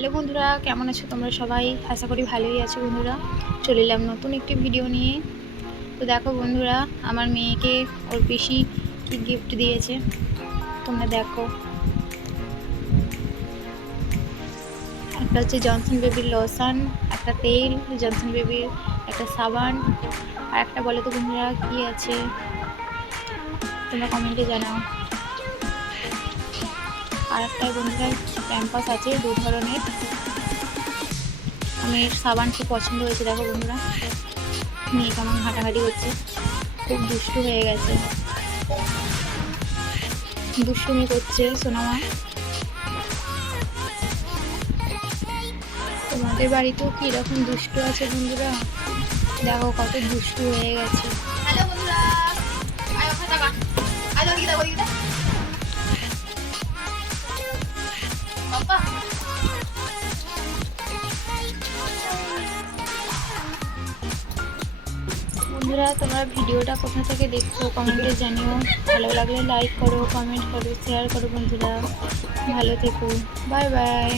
Hello বন্ধুরা, কেমন আছো তোমরা সবাই? আশা করি ভালোই আছো বন্ধুরা। চলে এলাম নতুন একটি ভিডিও নিয়ে। তো দেখো বন্ধুরা, আমার মেয়েকে ওর পিসি কি গিফট দিয়েছে তোমরা দেখো। একটা হচ্ছে জনসন বেবির লোশন, একটা তেল, জনসন বেবির একটা সাবান, আর একটা বলে তো বন্ধুরা কি আছে তোমরা কমেন্টে জানাও। আর একটা বন্ধুরা প্যাম্পাস আছে 2 ধরনের। আমার সাবান খুব পছন্দ হয়েছে, দেখো বন্ধুরা মেয়ে কেমন ঘাটাঘাটি হচ্ছে, খুব দুষ্টু হয়ে গেছে, দুষ্টুমি করছে সোনামা। তোমাদের বাড়িতেও কি এরকম দুষ্টু আছে বন্ধুরা? দেখো কত দুষ্টু হয়ে গেছে। হ্যালো বন্ধুরা, আয় ওখানে টাকা আয় ওদিকে দাও ওদিকে দাও বাবা। বন্ধুরা তোমরা ভিডিওটা কোথা থেকে দেখছো কমেন্টে জানিও। ভালো লাগলে লাইক করো, কমেন্ট করো, শেয়ার করো বন্ধুরা। ভালো থেকো, বাই বাই।